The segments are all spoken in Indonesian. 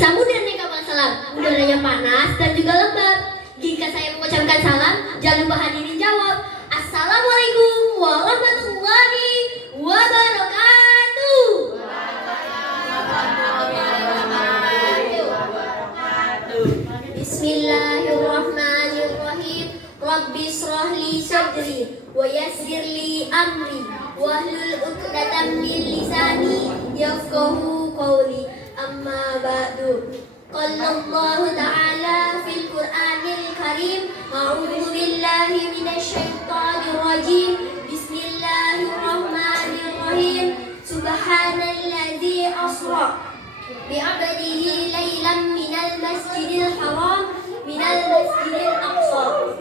Kemudian kapal selam, udaranya panas dan juga lembab. Jika saya mengucapkan salam, jangan lupa hadirin jawab. Assalamualaikum warahmatullahi wabarakatuh. Bismillahirrahmanirrahim. Rabbi shrah li sadri wa yassir li amri wahlul 'uqdatam min lisani yafqahu qawli. Amma ba'du. Qala Allah ta'ala fil Qur'anil Karim, a'udzu billahi minasy syaithanir rajim. Bismillahirrahmanirrahim. Subhanalladzi asra bi'abdihi lailan minal masjidil haram minal masjidil aqsa.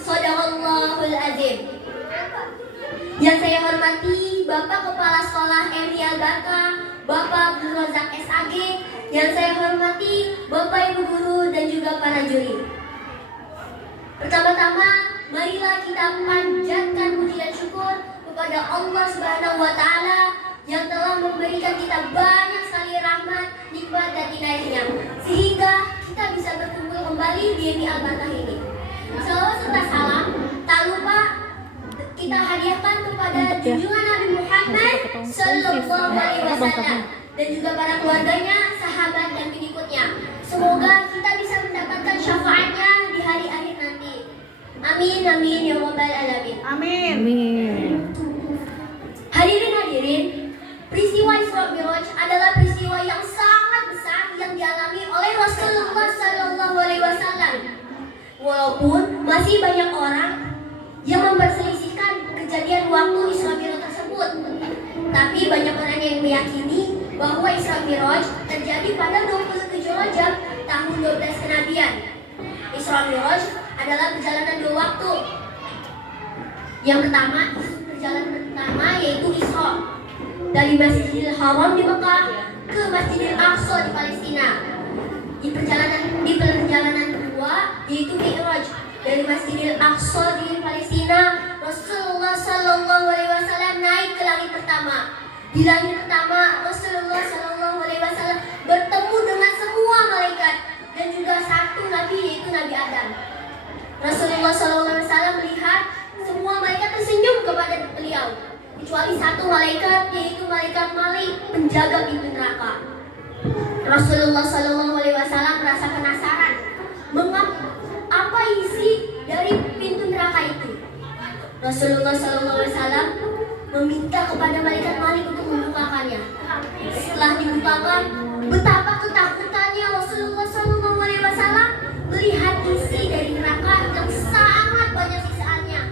Shadaqallahul azim. Yang saya hormati Bapak Kepala Sekolah MI Al-Barkah, Bapak Abdul Razak SAG. Yang saya hormati Bapak Ibu guru dan juga para juri. Pertama-tama, marilah kita panjatkan puji dan syukur kepada Allah Subhanahu wa Ta'ala yang telah memberikan kita banyak sekali rahmat, nikmat dan inayahnya, sehingga kita bisa berkumpul kembali di MI Al-Barkah ini. Salawat serta salam tak lupa kita hadiahkan kepada junjungan Nabi Muhammad Sallallahu Alaihi Wasallam dan juga para keluarganya, sahabat dan pengikutnya. Semoga kita bisa mendapatkan syafaatnya di hari akhir nanti. Amin amin ya rabbal alamin. Amin. Hadirin, peristiwa Isra Mi'raj adalah peristiwa yang sangat besar yang dialami oleh Rasulullah Sallallahu Alaihi Wasallam. Walaupun masih banyak orang yang memperselisihkan kejadian waktu Isra Mi'raj tersebut, tapi banyak orang yang meyakini bahwa Isra Mi'raj terjadi pada 27 Rajab tahun 12 kenabian. Isra Mi'raj adalah perjalanan dua waktu. Yang perjalanan pertama yaitu Isra dari Masjidil Haram di Mekah ke Masjidil Aqsa di Palestina. Di perjalanan kedua yaitu Mi'raj dari Masjidil Aqsa di Palestina. Rasulullah Sallallahu Alaihi Wasallam naik ke langit pertama. Di langit pertama, Rasulullah Sallallahu Alaihi Wasallam bertemu dengan semua malaikat dan juga satu nabi yaitu Nabi Adam. Rasulullah Sallallahu Alaihi Wasallam melihat semua malaikat tersenyum kepada beliau, kecuali satu malaikat yaitu malaikat Malik, penjaga pintu neraka. Rasulullah Sallallahu Alaihi Wasallam merasa penasaran, apa isi dari pintu neraka itu. Rasulullah Sallallahu Alaihi Wasallam meminta kepada malaikat Malik untuk membukakannya. Setelah dibukakan, betapa ketakutannya Rasulullah Sallallahu Alaihi Wasallam melihat isi dari neraka yang sangat banyak sisaannya.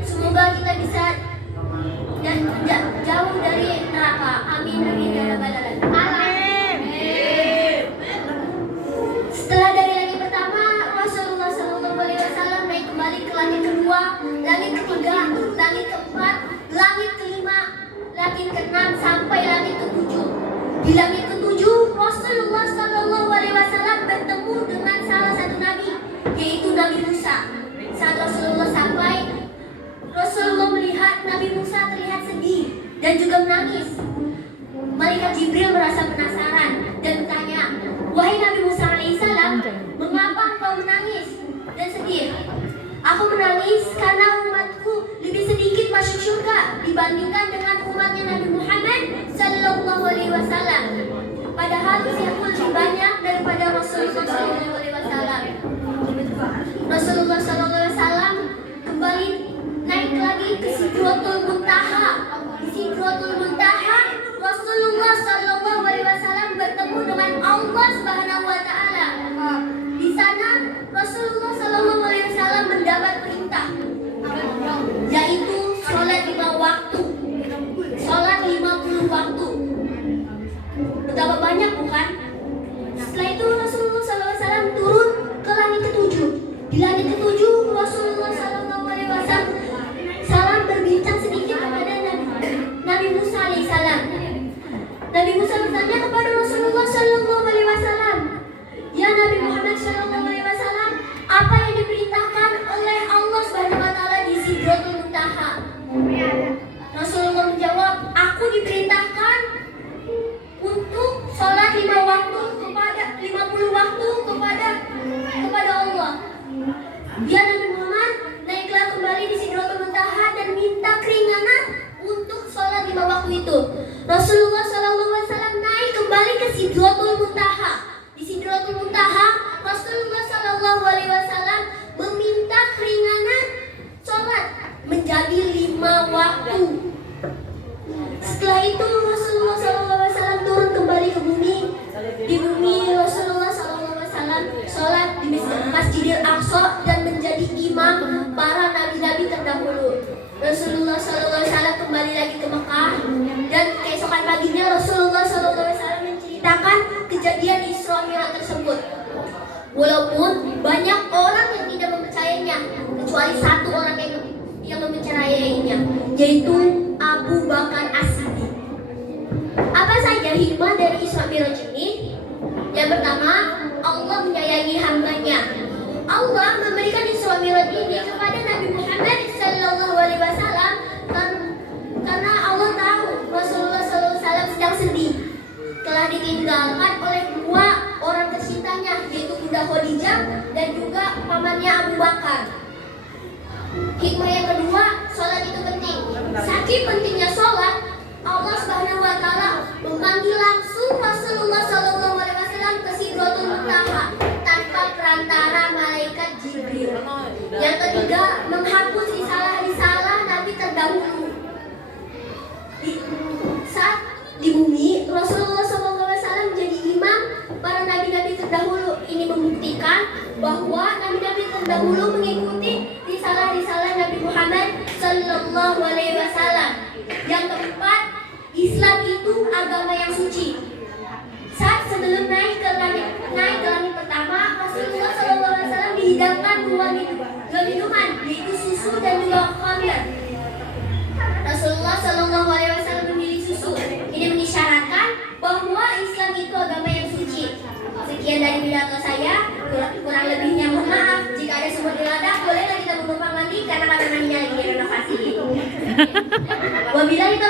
Semoga kita bisa dan jauh dari neraka. Amin amin ya rabbal alamin. Setelah dari langit pertama, Rasulullah Sallallahu Alaihi Wasallam naik kembali ke langit kedua, langit ketiga, langit keempat, langit kelima, langit keenam sampai langit ketujuh. Di langit ketujuh, Rasulullah Sallallahu Alaihi Wasallam bertemu dengan salah satu nabi, yaitu Nabi Musa. Saat Rasulullah sampai, Rasulullah melihat Nabi Musa terlihat sedih dan juga menangis. Malaikat Jibril merasa penasaran dan bertanya, "Wahai Nabi Musa alaihissalam, mengapa engkau menangis dan sedih?" "Aku menangis karena umatku lebih sedikit masuk surga dibandingkan dengan umatnya Nabi Muhammad Sallallahu Alaihi Wasallam. Padahal usiaku lebih banyak daripada Rasulullah Sallallahu Alaihi Wasallam." Rasulullah Sallallahu Alaihi Wasallam kembali naik lagi ke Sidratul Muntaha. Di Sidratul Muntaha, Rasulullah Sallallahu Alaihi Wasallam bertemu dengan Allah Subhanahu Wa Taala. Di sana Rasulullah Sallallahu Alaihi Wasallam mendapat perintah, yaitu sholat 5 waktu, sholat 50 waktu. Betapa banyak bukan? Setelah itu Rasulullah Sallallahu Alaihi Wasallam turun ke langit ketujuh. Di langit ketujuh, Rasulullah Sallallahu Alaihi Wasallam berbincang sedikit kepada Nabi Musa alaihissalam. Nabi Musa bertanya kepada Rasulullah Sallallahu Alaihi Wasallam, "Ya Nabi Muhammad Sallallahu Alaihi Wasallam, apa yang diperintahkan oleh Allah Subhanahu Wa Taala di Sidratul Muntaha?" Rasulullah menjawab, "Aku diperintahkan itu, Rasulullah SAW naik kembali ke Sidratul Muntaha. Di Sidratul Muntaha, Rasulullah SAW meminta keringanan sholat menjadi 5 waktu. Setelah itu Rasulullah SAW turun kembali ke bumi. Di bumi Rasulullah SAW sholat di Masjidil Aqsa dan menjadi imam para nabi-nabi terdahulu. Rasulullah SAW kembali lagi ke Mekah dan keesokan paginya Rasulullah SAW menceritakan kejadian Isra Mi'raj tersebut. Walaupun banyak orang yang tidak mempercayainya, kecuali satu orang yang mempercayainya, yaitu Abu Bakar As-Siddiq. Apa saja hikmah dari Isra Mi'raj ini? Yang pertama, Allah menyayangi hambanya. Allah memberikan Isra Mi'raj ini kepada Nabi Muhammad SAW karena Allah tahu Rasulullah SAW sedang sedih, telah ditinggalkan oleh 2 orang tercintanya, yaitu Bunda Khadijah dan juga pamannya Abu Bakar. Hikmah yang kedua, sholat itu penting. Saking pentingnya sholat, Allah Subhanahu wa Ta'ala memanggil langsung Rasulullah SAW ke Sidratul Muntaha tanpa perantara malaikat Jibril. Yang ketiga, menghapus risalah-risalah Nabi terdahulu. Saat di bumi, Rasulullah SAW menjadi imam para nabi-nabi terdahulu. Ini membuktikan bahwa nabi-nabi terdahulu mengikuti risalah-risalah Nabi Muhammad SAW. Yang keempat, Islam itu agama yang suci. Saat sebelum naik ke langit pertama, Rasulullah SAW dihidangkan 2 minuman, yaitu susu dan juga khamir. Rasulullah SAW memilih susu. Ini mengisyaratkan bahwa Islam itu agama yang suci. Sekian dari pidato saya. Kurang lebihnya mohon maaf. Jika ada sumber diladak, bolehlah kita menumpang mandi karena kamar mandinya lagi direnovasi. Wabillahi taufiq.